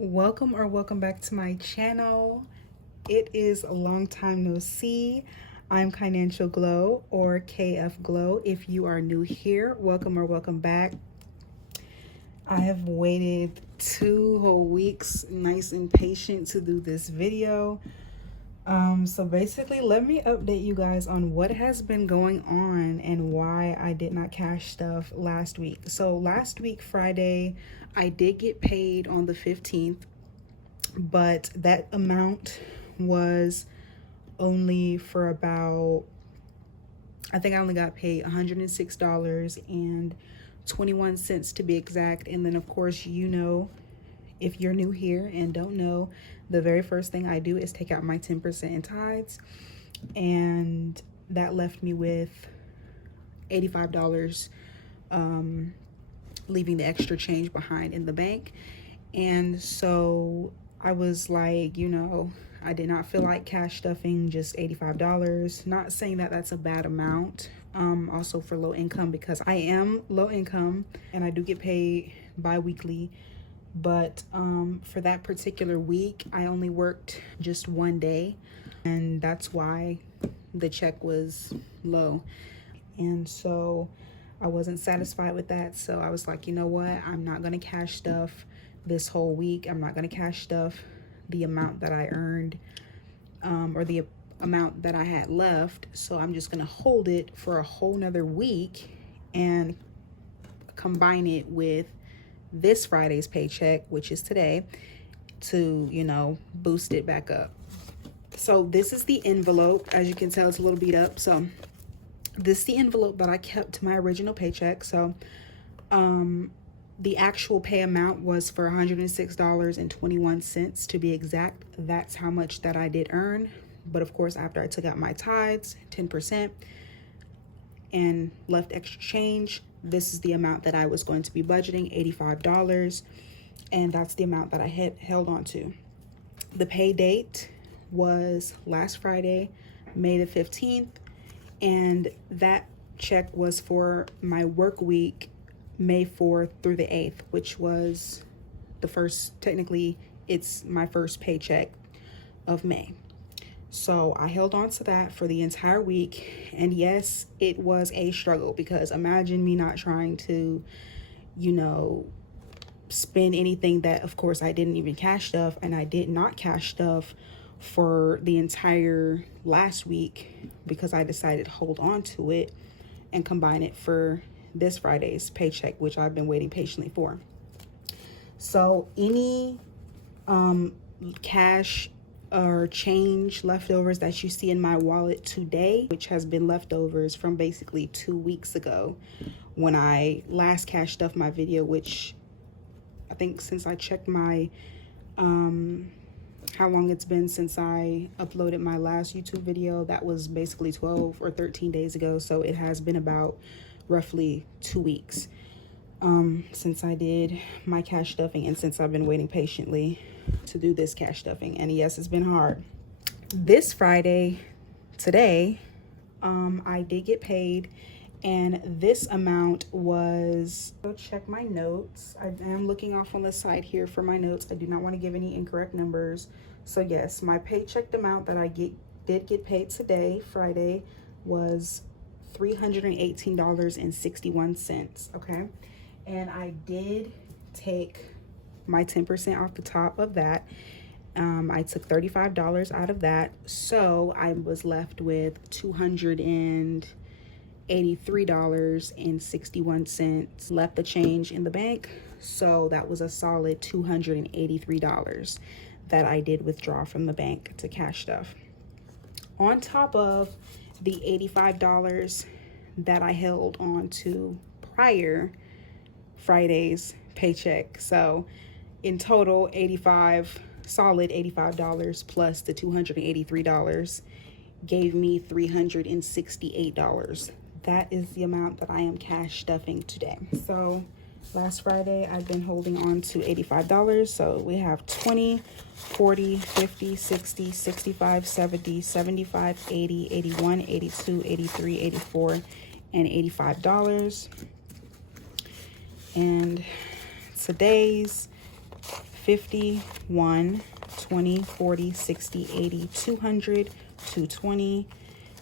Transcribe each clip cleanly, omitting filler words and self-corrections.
Welcome back to my channel. It is a long time no see. I'm Financial Glow, or KF Glow. If you are new here, welcome back. I have waited 2 whole weeks, nice and patient, to do this video. So basically, let me update you guys on what has been going on and why I did not cash stuff last week. So last week, Friday, I did get paid on the 15th, but that amount was only for about, I think I only got paid $106.21 to be exact. And then of course, you know, if you're new here and don't know, the very first thing I do is take out my 10% in tithes, and that left me with $85, leaving the extra change behind in the bank. And so I was like, you know, I did not feel like cash stuffing just $85. Not saying that that's a bad amount, also for low income, because I am low income and I do get paid bi-weekly. But for that particular week, I only worked just one day, and that's why the check was low. And so I wasn't satisfied with that. So I was like, you know what? I'm not going to cash stuff this whole week. I'm not going to cash stuff the amount that I earned, or the amount that I had left. So I'm just going to hold it for a whole nother week and combine it with this Friday's paycheck, which is today, to, you know, boost it back up. So this is the envelope. As you can tell, it's a little beat up. So this is the envelope that I kept to my original paycheck. So the actual pay amount was for $106.21 to be exact. That's how much that I did earn. But of course, after I took out my tithes, 10%, and left extra change, this is the amount that I was going to be budgeting, $85, and that's the amount that I had held on to. The pay date was last Friday, May the 15th, and that check was for my work week, May 4th through the 8th, which was the first, technically, it's my first paycheck of May. So I held on to that for the entire week. And yes, it was a struggle, because imagine me not trying to, you know, spend anything that, of course, I didn't even cash stuff. And I did not cash stuff for the entire last week, because I decided to hold on to it and combine it for this Friday's paycheck, which I've been waiting patiently for. So any cash or change leftovers that you see in my wallet today, which has been leftovers from basically 2 weeks ago when I last cashed stuff my video, which I think, since I checked my how long it's been since I uploaded my last YouTube video, that was basically 12 or 13 days ago. So it has been about roughly 2 weeks since I did my cash stuffing, and since I've been waiting patiently to do this cash stuffing. And yes, it's been hard. This Friday, today, I did get paid, and this amount was, go check my notes. I am looking off on the side here for my notes. I do not want to give any incorrect numbers. So yes, my paycheck amount that I did get paid today, Friday, was $318.61. Okay, and I did take my 10% off the top of that. I took $35 out of that, so I was left with $283.61 left the change in the bank. So that was a solid $283 that I did withdraw from the bank to cash stuff, on top of the $85 that I held on to prior Friday's paycheck. So in total, solid $85 plus the $283 gave me $368. That is the amount that I am cash stuffing today. So last Friday, I've been holding on to $85. So we have 20, 40, 50, 60, 65, 70, 75, 80, 81, 82, 83, 84, and $85. And today's 50, 1, 20, 40, 60, 80, 200, 220,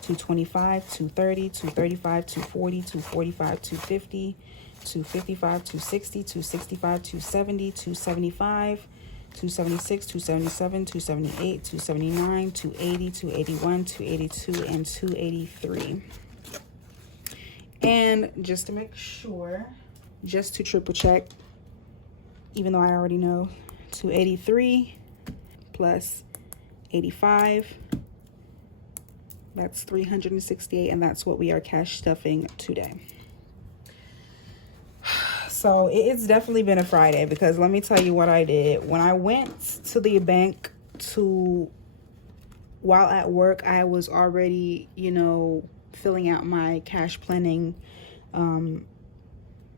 225, 230, 235, 240, 245, 250, 255, 260, 265, 270, 275, 276, 277, 278, 279, 280, 281, 282, and 283. And just to make sure, just to triple check, even though I already know, 283 plus 85, that's 368, and that's what we are cash stuffing today. So it's definitely been a Friday, because let me tell you what I did. When I went to the bank while at work, I was already, filling out my cash planning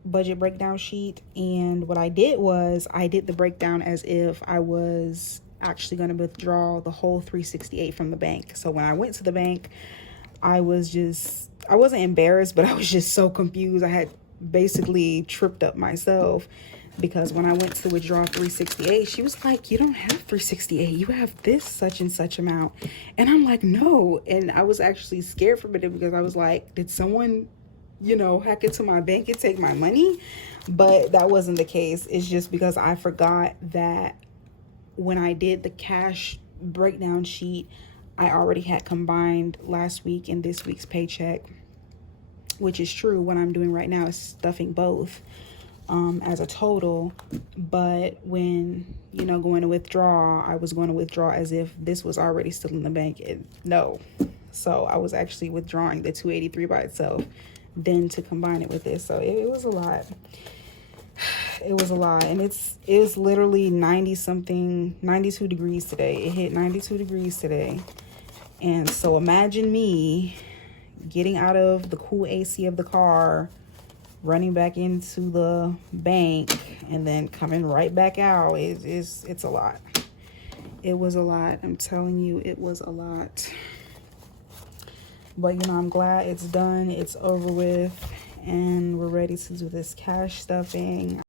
budget breakdown sheet. And what I did was I did the breakdown as if I was actually going to withdraw the whole 368 from the bank. So when I went to the bank, I wasn't embarrassed, but I was just so confused. I had basically tripped up myself, because when I went to withdraw 368, she was like, "You don't have 368, you have this such and such amount." And I'm like, "No." And I was actually scared for a minute, because I was like, did someone hack into my bank and take my money? But that wasn't the case. It's just because I forgot that when I did the cash breakdown sheet, I already had combined last week and this week's paycheck, which is true. What I'm doing right now is stuffing both as a total. But when, going to withdraw, I was going to withdraw as if this was already still in the bank. No. So I was actually withdrawing the 283 by itself, then to combine it with this. So it was a lot. It was a lot. And it's literally 92 degrees today. It hit 92 degrees today. And so imagine me getting out of the cool AC of the car, running back into the bank, and then coming right back out. It's a lot. It was a lot. I'm telling you, it was a lot. But I'm glad it's done. It's over with, and we're ready to do this cash stuffing.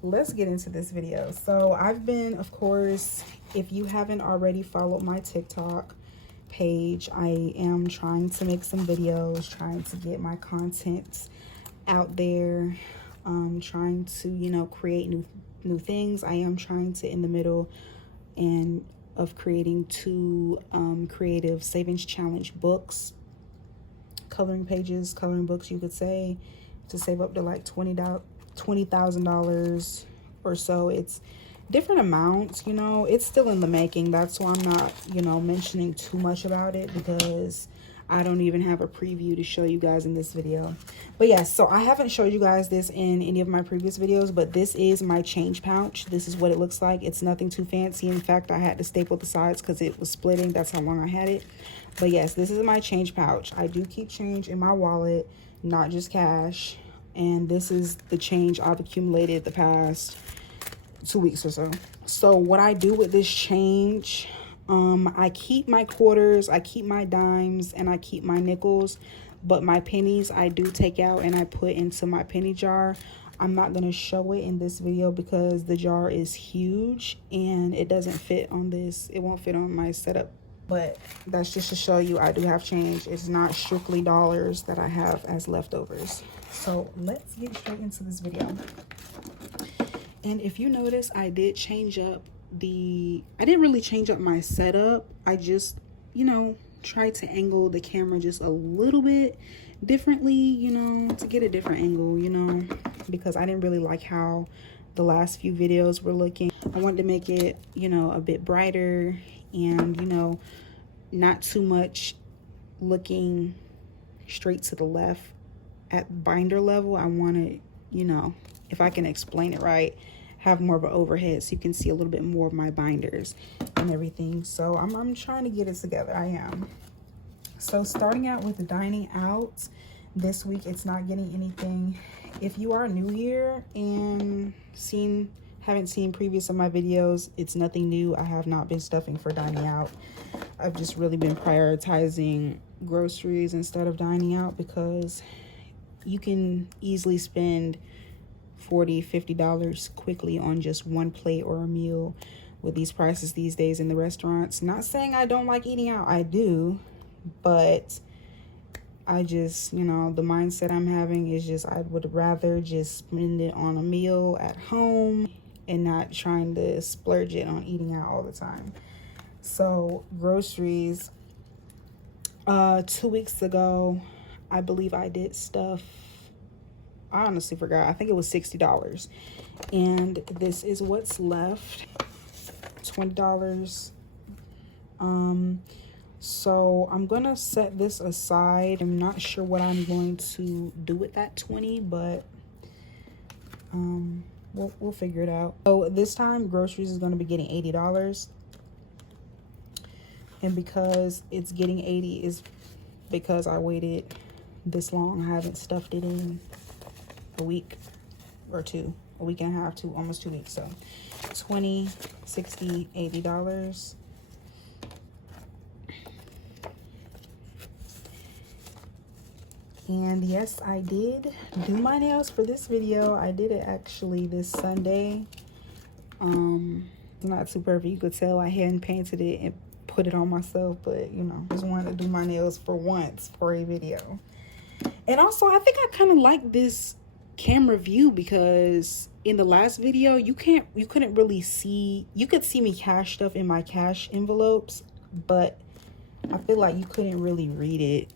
Let's get into this video. So I've been, of course, if you haven't already followed my TikTok page, I am trying to make some videos, trying to get my content out there, trying to, create new things. I am trying to, in the middle of creating 2 creative savings challenge books, coloring books, you could say, to save up to like $20,000 or so. It's different amounts, it's still in the making. That's why I'm not, mentioning too much about it, because I don't even have a preview to show you guys in this video. But yes, so I haven't showed you guys this in any of my previous videos, but this is my change pouch. This is what it looks like. It's nothing too fancy. In fact, I had to staple the sides because it was splitting. That's how long I had it. But yes, this is my change pouch. I do keep change in my wallet, not just cash. And this is the change I've accumulated the past 2 weeks or so. So what I do with this change, I keep my quarters, I keep my dimes, and I keep my nickels. But my pennies, I do take out and I put into my penny jar. I'm not going to show it in this video because the jar is huge and it doesn't fit on this. It won't fit on my setup. But that's just to show you I do have change. It's not strictly dollars that I have as leftovers. So let's get straight into this video. And if you notice, I did change up I didn't really change up my setup. I just, tried to angle the camera just a little bit differently, to get a different angle, because I didn't really like how the last few videos were looking. I wanted to make it, a bit brighter and, not too much looking straight to the left at binder level. I wanted, if I can explain it right, have more of an overhead so you can see a little bit more of my binders and everything. So I'm trying to get it together. I am. So starting out with the dining out, This week it's not getting anything. If you are new here and haven't seen previous of my videos, it's nothing new. I have not been stuffing for dining out. I've just really been prioritizing groceries instead of dining out, because you can easily spend $40-50 quickly on just one plate or a meal with these prices these days in the restaurants. Not saying I don't like eating out, I do, but I just, you know, the mindset I'm having is just I would rather just spend it on a meal at home and not trying to splurge it on eating out all the time. So groceries, 2 weeks ago, I believe I did stuff, I honestly forgot, I think it was $60, and this is what's left, $20. So I'm gonna set this aside. I'm not sure what I'm going to do with that 20, but we'll figure it out. So this time groceries is going to be getting $80, and because it's getting 80 is because I waited this long. I haven't stuffed it in a week or two, a week and a half to almost 2 weeks. So 20, 60, $80. And yes, I did do my nails for this video. I did it actually this Sunday. It's not too perfect. You could tell I hand painted it and put it on myself, but you know, just wanted to do my nails for once for a video. And also, I think I kind of like this camera view, because in the last video you couldn't really see. You could see me cash stuff in my cash envelopes, but I feel like you couldn't really read it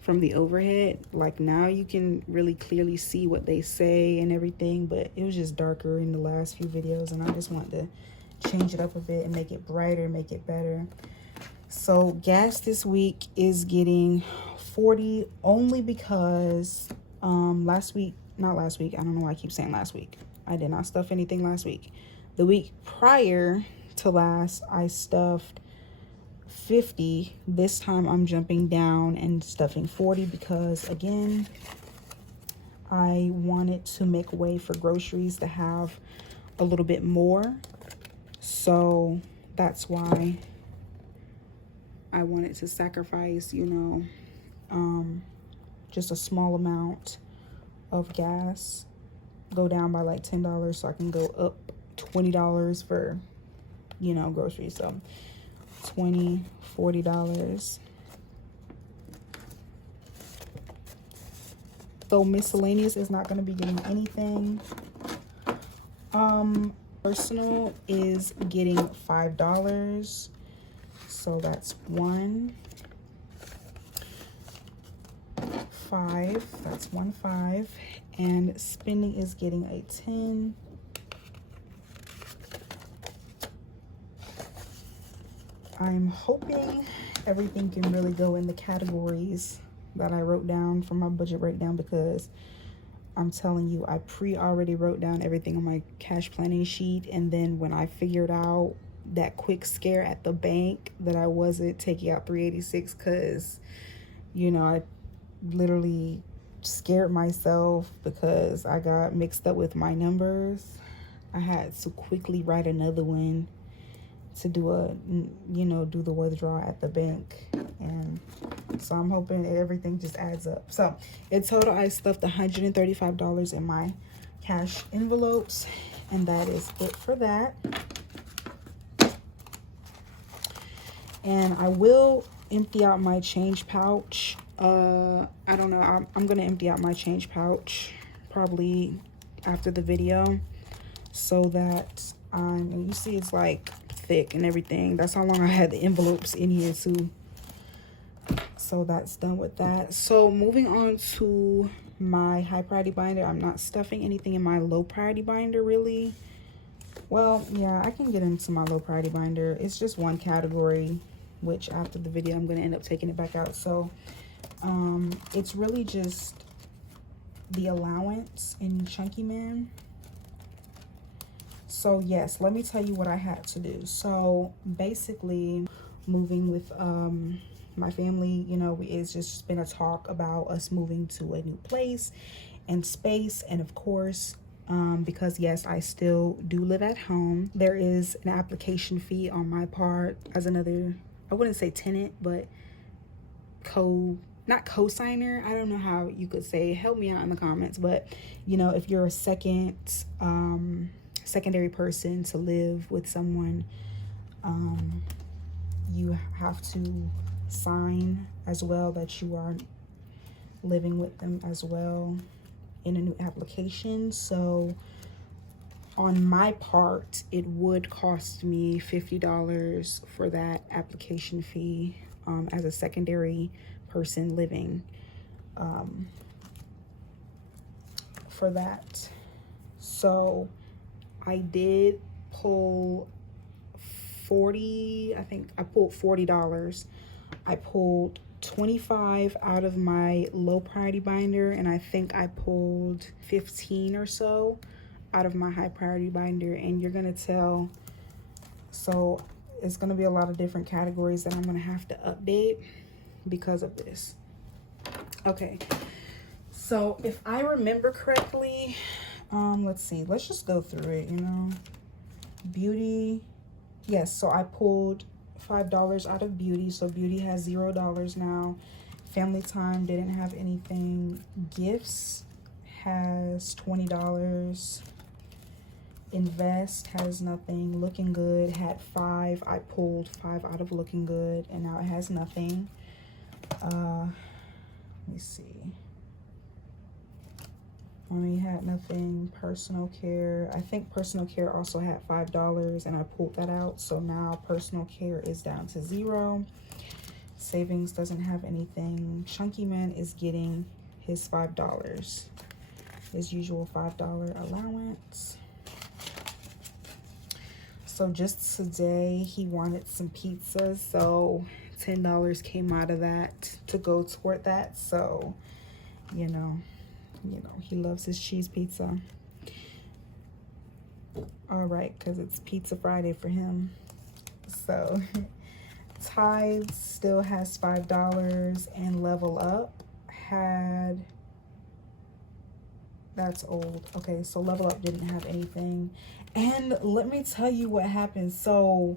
from the overhead. Like now you can really clearly see what they say and everything, but it was just darker in the last few videos, and I just want to change it up a bit and make it brighter, make it better. So gas this week is getting 40, only because last week, not last week, I don't know why I keep saying last week, I did not stuff anything last week. The week prior to last, I stuffed 50. This time I'm jumping down and stuffing 40, because again, I wanted to make way for groceries to have a little bit more. So that's why I wanted to sacrifice, you know, just a small amount of gas, go down by like $10 so I can go up $20 for, you know, groceries. So $20, $40. So miscellaneous is not going to be getting anything. Personal is getting $5, so that's 1, 5, that's 1, 5, and spending is getting a 10. I'm hoping everything can really go in the categories that I wrote down from my budget breakdown, because I'm telling you, I already wrote down everything on my cash planning sheet, and then when I figured out that quick scare at the bank that I wasn't taking out $386, because, you know, I literally scared myself because I got mixed up with my numbers. I had to quickly write another one to do do the withdrawal at the bank, and so I'm hoping everything just adds up. So in total, I stuffed $135 in my cash envelopes, and that is it for that. And I will empty out my change pouch. I don't know, I'm gonna empty out my change pouch probably after the video, so that and you see it's like thick and everything. That's how long I had the envelopes in here too. So that's done with that. So moving on to my high priority binder. I'm not stuffing anything in my low priority binder really. Well, yeah, I can get into my low priority binder. It's just one category, which after the video I'm going to end up taking it back out. So it's really just the allowance in Chunky Man. So yes, let me tell you what I had to do. So basically, moving with my family, you know, it's just been a talk about us moving to a new place and space. And of course, because yes, I still do live at home, there is an application fee on my part as another, I wouldn't say tenant, but not co-signer, I don't know how you could say, help me out in the comments, but you know, if you're a secondary person to live with someone, you have to sign as well that you are living with them as well in a new application. So on my part, it would cost me $50 for that application fee, as a secondary person living, for that. So I did pull I think I pulled $40. I pulled 25 out of my low priority binder, and I think I pulled 15 or so out of my high priority binder. And you're gonna tell, so it's gonna be a lot of different categories that I'm gonna have to update because of this. Okay, so if I remember correctly, let's see, let's just go through it, you know. Beauty, yes, so I pulled $5 out of beauty, so beauty has $0 now. Family time didn't have anything. Gifts has $20. Invest has nothing. Looking good had 5. I pulled 5 out of looking good, and now it has nothing. Let me see. Mommy had nothing. Personal care, I think personal care also had $5, and I pulled that out, so now personal care is down to 0. Savings doesn't have anything. Chunky Man is getting his $5, his usual $5 allowance. So just today he wanted some pizza, so $10 came out of that to go toward that. So you know, he loves his cheese pizza. All right, because it's Pizza Friday for him. So Tithes still has $5, and Level Up had, that's old. Okay, so Level Up didn't have anything. And let me tell you what happened. So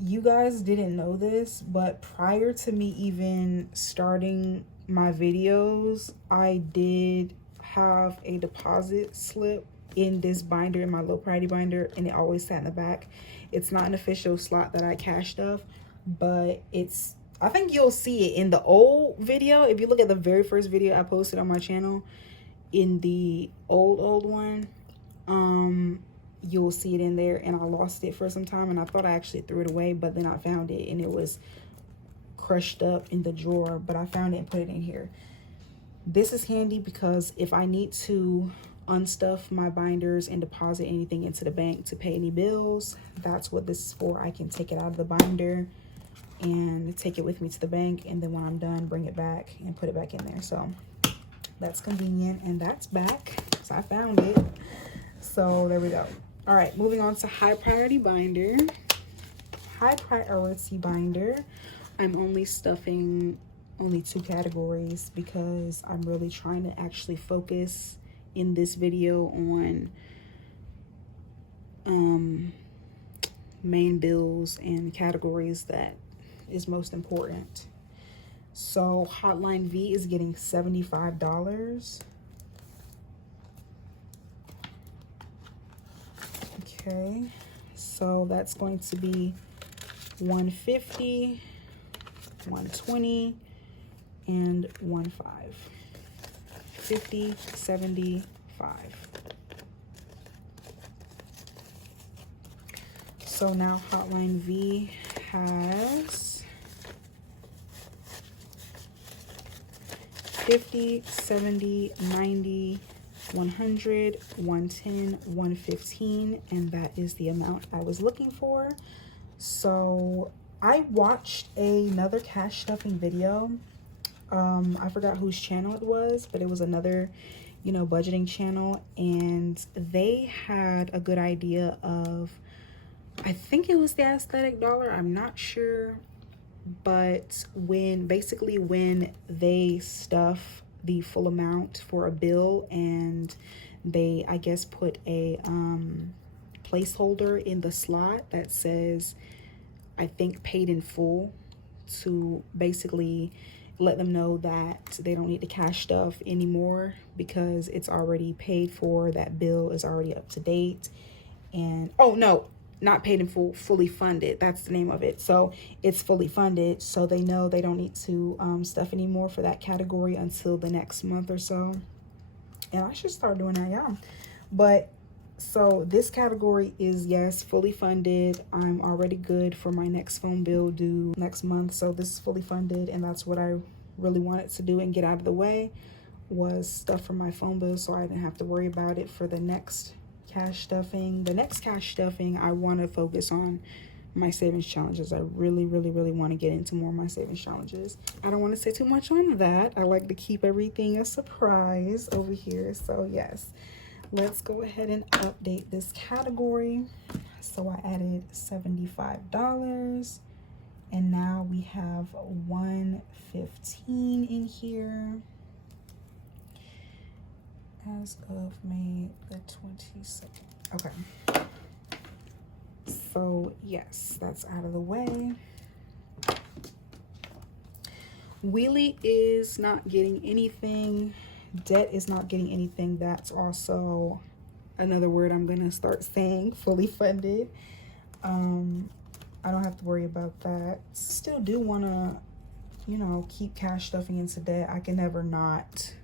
you guys didn't know this, but prior to me even starting my videos, I did have a deposit slip in this binder, in my low priority binder, and it always sat in the back. It's not an official slot that I cashed off, but it's, I think you'll see it in the old video. If you look at the very first video I posted on my channel, in the old one, you'll see it in there. And I lost it for some time, and I thought I actually threw it away, but then I found it and it was crushed up in the drawer, but I found it and put it in here. This is handy because if I need to unstuff my binders and deposit anything into the bank to pay any bills, that's what this is for. I can take it out of the binder and take it with me to the bank, and then when I'm done, bring it back and put it back in there. So that's convenient, and that's back, so I found it. So there we go. All right, moving on to high priority binder. High priority binder, I'm only stuffing only 2 categories because I'm really trying to actually focus in this video on main bills and categories that is most important. So Hotline V is getting $75. Okay, so that's going to be $150, $120, and $15. $50, $75. So now Hotline V has $50, $70, $90, $100, $110, $115, and that is the amount I was looking for. So I watched another cash stuffing video. I forgot whose channel it was, but it was another, you know, budgeting channel, and they had a good idea of, I think it was the aesthetic dollar, I'm not sure, but when they stuff the full amount for a bill and they, I guess, put a placeholder in the slot that says, I think, paid in full, to basically let them know that they don't need to cash stuff anymore because it's already paid for. That bill is already up to date. And oh no, not paid in full, fully funded. That's the name of it. So it's fully funded, so they know they don't need to stuff anymore for that category until the next month or so. And I should start doing that, yeah. But so this category is, yes, fully funded. I'm already good for my next phone bill due next month. So this is fully funded, and that's what I really wanted to do and get out of the way, was stuff for my phone bill so I didn't have to worry about it for the next cash stuffing. The next cash stuffing, I want to focus on my savings challenges. I really want to get into more of my savings challenges. I don't want to say too much on that. I like to keep everything a surprise over here. So yes, let's go ahead and update this category. So I added $75, and now we have $115 in here as of May the 22nd. Okay. So yes, that's out of the way. Wheelie is not getting anything. Debt is not getting anything. That's also another word I'm gonna start saying, fully funded. I don't have to worry about that. Still do wanna, you know, keep cash stuffing into debt. I can never not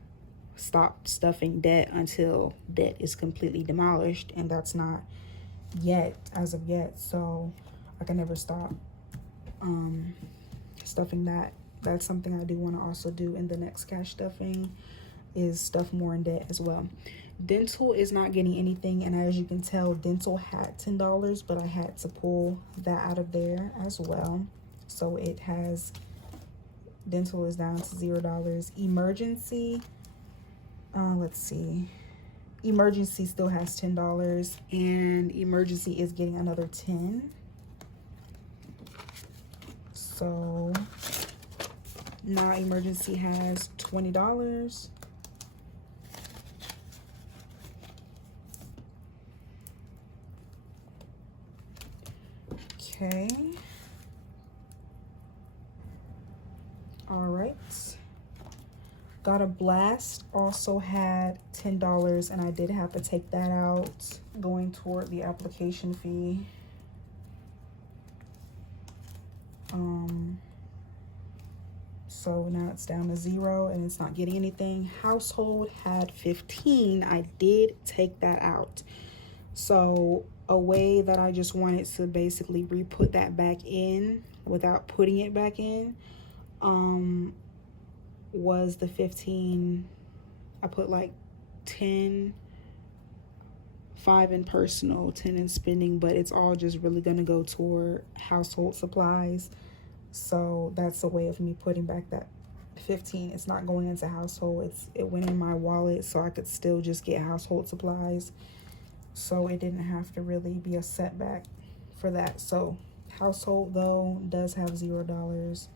stop stuffing debt until debt is completely demolished, and that's not yet, as of yet. So I can never stop stuffing that. That's something I do want to also do in the next cash stuffing, is stuff more in debt as well. Dental is not getting anything, and as you can tell, dental had $10, but I had to pull that out of there as well. So it has, dental is down to $0. Emergency, let's see, emergency still has $10, and emergency is getting another 10. So now emergency has $20. Okay. All right. Got a Blast also had $10, and I did have to take that out, going toward the application fee. So now it's down to 0 and it's not getting anything. Household had 15. I did take that out. So a way that I just wanted to basically re-put that back in without putting it back in was the 15. I put like 10, 5 in personal, 10 in spending, but it's all just really gonna go toward household supplies. So that's a way of me putting back that 15. It's not going into household. It went in my wallet, so I could still just get household supplies. So it didn't have to really be a setback for that. So household though does have $0.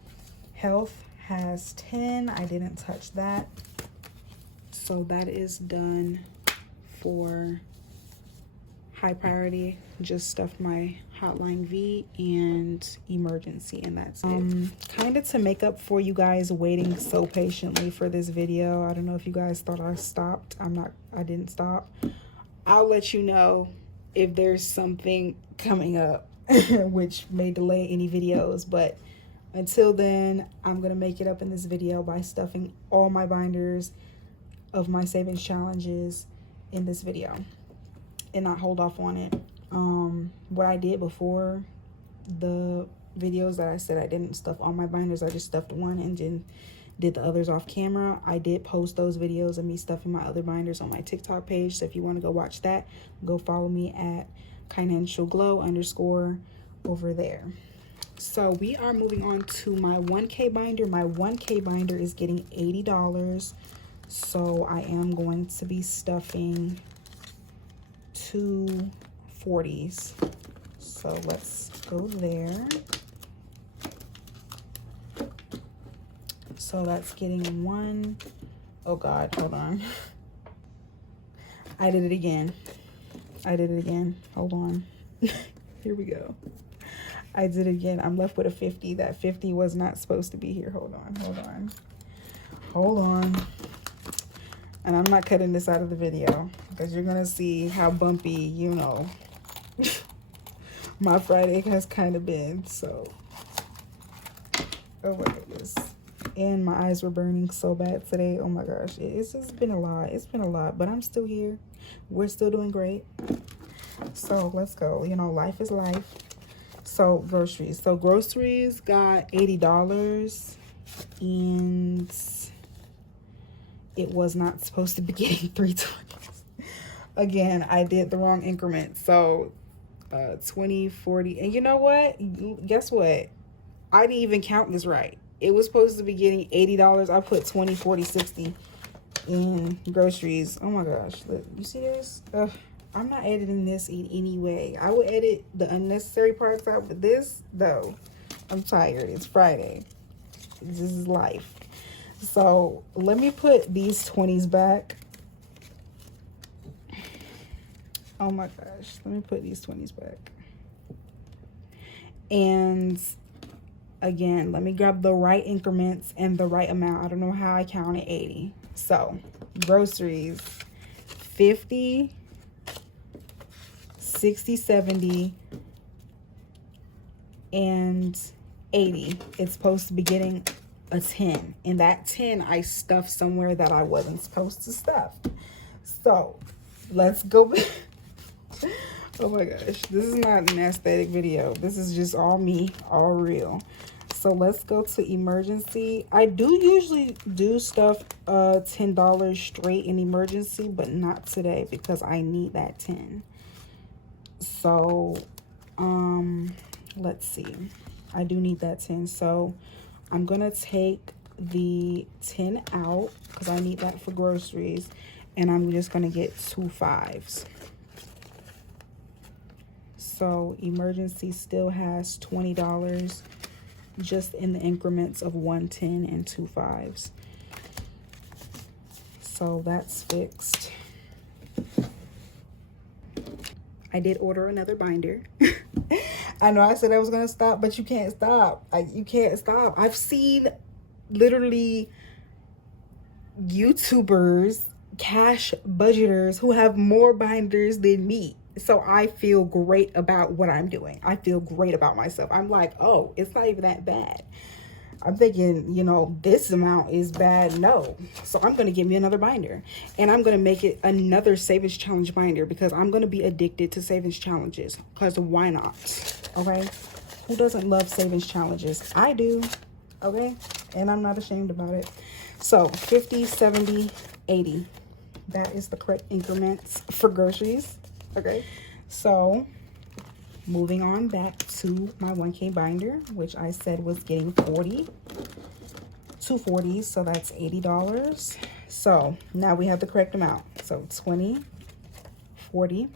Health has 10. I didn't touch that. So that is done for high priority. Just stuffed my hotline V and emergency, and that's it. Kind of to make up for you guys waiting so patiently for this video. I don't know if you guys thought I stopped. I didn't stop. I'll let you know if there's something coming up which may delay any videos, but until then, I'm gonna make it up in this video by stuffing all my binders of my savings challenges in this video and not hold off on it. What I did before the videos that I said I didn't stuff all my binders, I just stuffed one and then did the others off camera. I did post those videos of me stuffing my other binders on my TikTok page. So if you want to go watch that, go follow me at financialglow_ over there. So we are moving on to my 1K binder. My 1K binder is getting $80. So I am going to be stuffing 2 40s. So let's go there. So that's getting one. Oh God, hold on. I did it again. Hold on. Here we go. I did it again. I'm left with a 50. That 50 was not supposed to be here. Hold on. And I'm not cutting this out of the video because you're gonna see how bumpy, you know, my Friday has kind of been. So, oh my goodness. And my eyes were burning so bad today. Oh my gosh. It's just been a lot. It's been a lot, but I'm still here. We're still doing great. So let's go. You know, life is life. So groceries. So groceries got $80, and it was not supposed to be getting 320. Again, I did the wrong increment. So 20, 40. And you know what? Guess what? I didn't even count this right. It was supposed to be getting $80. I put 20, 40, 60 in groceries. Oh my gosh. Look, you see this? Ugh. I'm not editing this in any way. I would edit the unnecessary parts out, but this, though, I'm tired. It's Friday. This is life. So let me put these 20s back. Oh my gosh. Let me put these 20s back. And again, let me grab the right increments and the right amount. I don't know how I counted 80. So groceries, 50, 60, 70, and 80. It's supposed to be getting a 10. And that 10 I stuffed somewhere that I wasn't supposed to stuff. So let's go back. Oh my gosh. This is not an aesthetic video. This is just all me, all real. So let's go to emergency. I do usually do stuff $10 straight in emergency, but not today because I need that 10. So let's see, I do need that 10. So I'm gonna take the 10 out because I need that for groceries, and I'm just gonna get 2 5s. So emergency still has $20 just in the increments of 1 10 and 2 5s. So that's fixed. I did order another binder. I know I said I was gonna stop, but you can't stop. You can't stop. I've seen literally YouTubers, cash budgeters who have more binders than me. So I feel great about what I'm doing. I feel great about myself. I'm like, oh, it's not even that bad. I'm thinking, you know, this amount is bad. No. So I'm going to give me another binder, and I'm going to make it another savings challenge binder because I'm going to be addicted to savings challenges, because why not? Okay. Who doesn't love savings challenges? I do. Okay. And I'm not ashamed about it. So 50, 70, 80. That is the correct increments for groceries. Okay. So moving on back to my 1K binder, which I said was getting 40, 240, so that's $80. So now we have the correct amount. So 20, 40,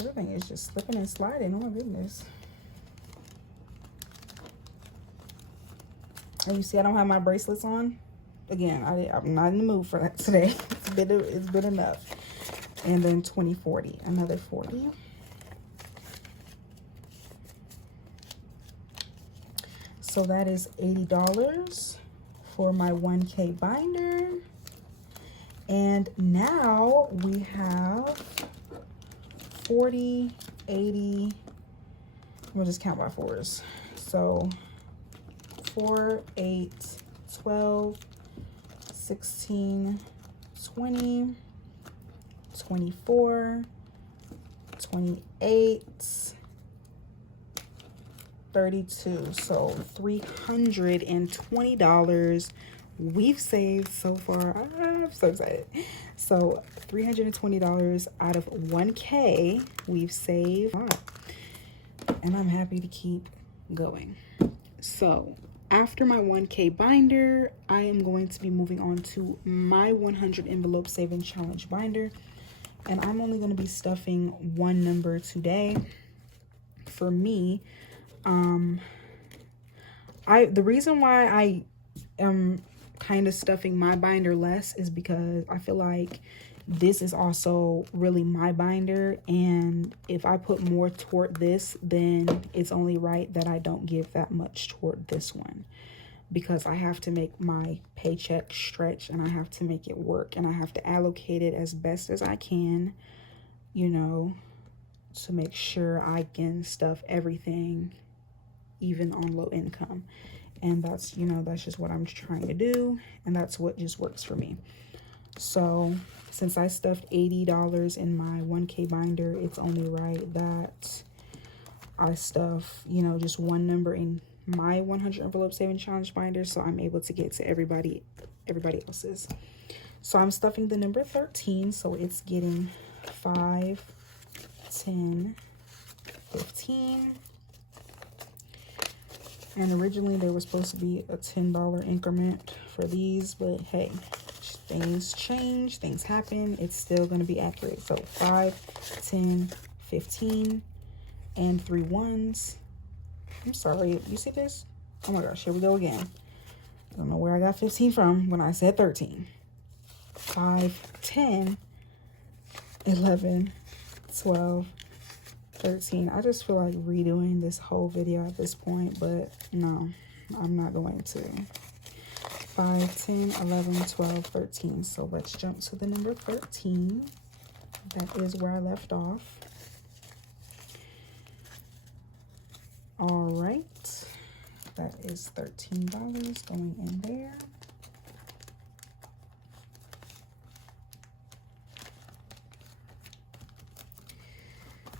everything is just slipping and sliding. Oh my goodness. And you see, I don't have my bracelets on. Again, I'm not in the mood for that today. It's been enough. And then 20, 40, another 40. So that is $80 for my 1K binder. And now we have 40, 80. We'll just count by fours. So 4, 8, 12, 16, 20, 24, 28, 32. So $320 we've saved so far. I'm so excited. So $320 out of 1K we've saved, and I'm happy to keep going. So after my 1K binder, I am going to be moving on to my 100 envelope saving challenge binder. And I'm only going to be stuffing one number today. For me, the reason why I am kind of stuffing my binder less is because I feel like this is also really my binder, and if I put more toward this, then it's only right that I don't give that much toward this one, because I have to make my paycheck stretch and I have to make it work, and I have to allocate it as best as I can, you know, to make sure I can stuff everything, even on low income. And that's, you know, that's just what I'm trying to do, and that's what just works for me. So since I stuffed $80 in my 1K binder, it's only right that I stuff, you know, just one number in my 100 envelope saving challenge binder, so I'm able to get to everybody else's. So I'm stuffing the number 13, so it's getting 5, 10, 15. And originally they were supposed to be a $10 increment for these, but hey, things change, things happen. It's still going to be accurate. So 5, 10, 15, and 3 ones. I'm sorry, you see this? Oh my gosh, here we go again. I don't know where I got 15 from when I said 13. 5, 10, 11, 12, 13. I just feel like redoing this whole video at this point, but no, I'm not going to. 5, 10, 11, 12, 13. So let's jump to the number 13. That is where I left off. All right, that is $13 going in there.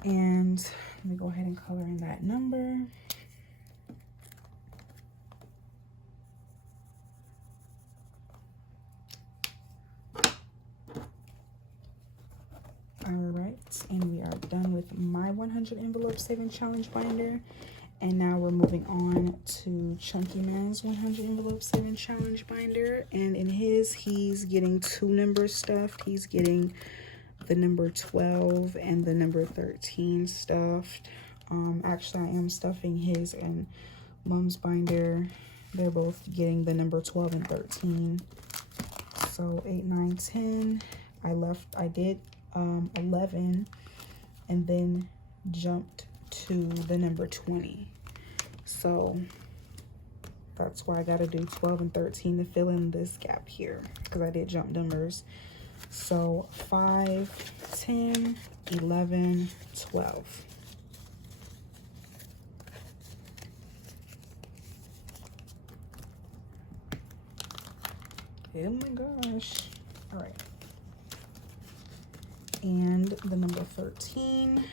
And let me go ahead and color in that number. All right, and we are done with my 100 envelope saving challenge binder. And now we're moving on to Chunky Man's 100 envelope saving challenge binder. And in his, he's getting 2 numbers stuffed. He's getting the number 12 and the number 13 stuffed. Actually, I am stuffing his and Mom's binder. They're both getting the number 12 and 13. So 8, 9, 10. I did 11 and then jumped to the number 20. So that's why I got to do 12 and 13 to fill in this gap here, because I did jump numbers. So 5, 10, 11, 12. Oh my gosh. All right. And the number 13.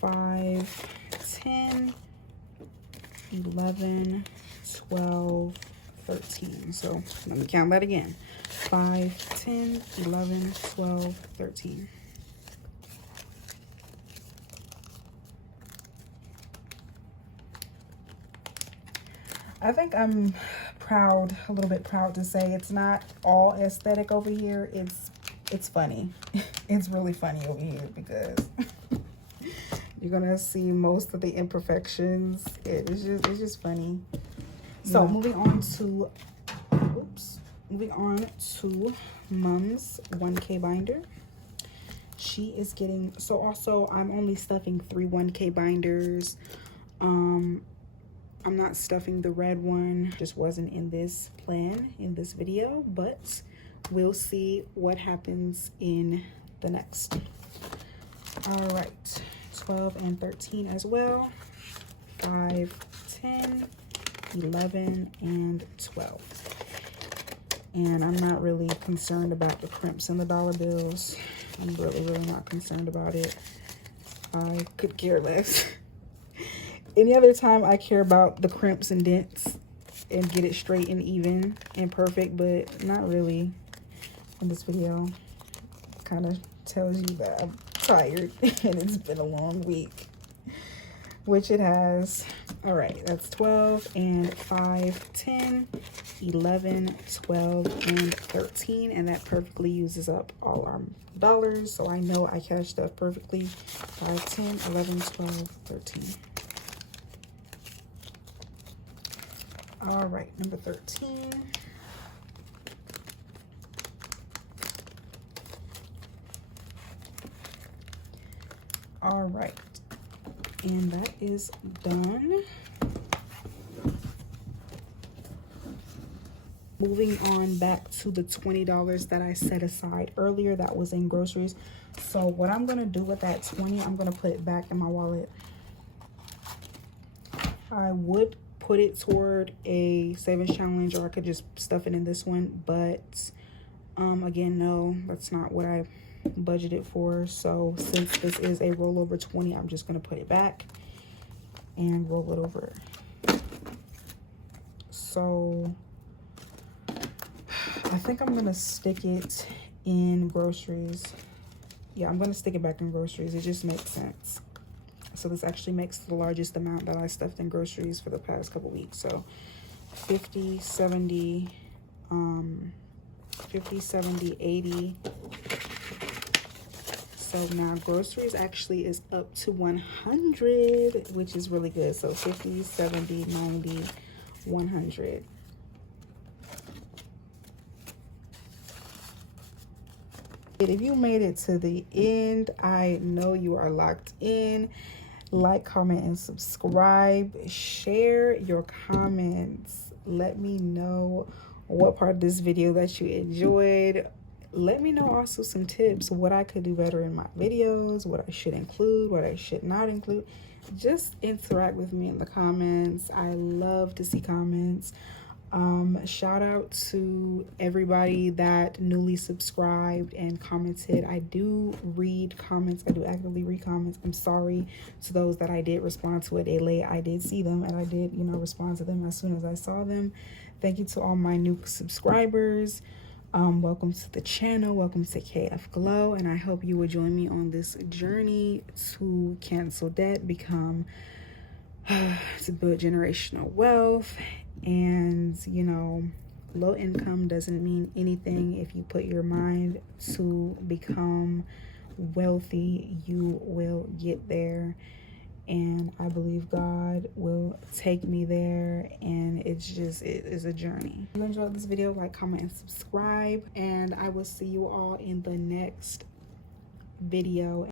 5, 10, 11, 12, 13. So let me count that again. 5, 10, 11, 12, 13. I think I'm proud, a little bit proud to say it's not all aesthetic over here. It's funny. It's really funny over here because you're gonna see most of the imperfections. It's just funny. So moving on to Mom's 1K binder. She is getting, so also I'm only stuffing 3 1K binders. I'm not stuffing the red one, just wasn't in this plan in this video, but we'll see what happens in the next. All right, 12 and 13 as well. 5, 10, 11, and 12. And I'm not really concerned about the crimps in the dollar bills. I'm really not concerned about it. I could care less. Any other time I care about the crimps and dents and get it straight and even and perfect, but not really in this video. Kind of tells you that I'm tired and it's been a long week. which it has. All right, that's 12 and 5, 10, 11, 12, and 13. And that perfectly uses up all our dollars. So I know I cashed stuff perfectly. 5, 10, 11, 12, 13. All right, number 13. All right, and that is done. Moving on back to the $20 that I set aside earlier that was in groceries. So what I'm gonna do with that 20, I'm gonna put it back in my wallet. I would put it toward a savings challenge, or I could just stuff it in this one, but again, no, that's not what I budgeted for. So since this is a rollover 20, I'm just going to put it back and roll it over. So I think I'm going to stick it in groceries. Yeah, I'm going to stick it back in groceries. It just makes sense. So this actually makes the largest amount that I stuffed in groceries for the past couple weeks. So 50, 70, 50, 70, 80. So now groceries actually is up to 100, which is really good. So 50, 70, 90, 100. If you made it to the end, I know you are locked in. Like, comment, and subscribe. Share your comments. Let me know what part of this video that you enjoyed. Let me know also some tips, what I could do better in my videos, what I should include, what I should not include. Just interact with me in the comments. I love to see comments. Shout out to everybody that newly subscribed and commented. I do read comments. I do actively read comments. I'm sorry to those that I did respond to a day late. I did see them and I did, respond to them as soon as I saw them. Thank you to all my new subscribers. Welcome to the channel. Welcome to KF Glow. And I hope you will join me on this journey to cancel debt, to build generational wealth. And low income doesn't mean anything. If you put your mind to become wealthy, you will get there, and I believe God will take me there. And it is a journey. If you enjoyed this video, like, comment, and subscribe, and I will see you all in the next video.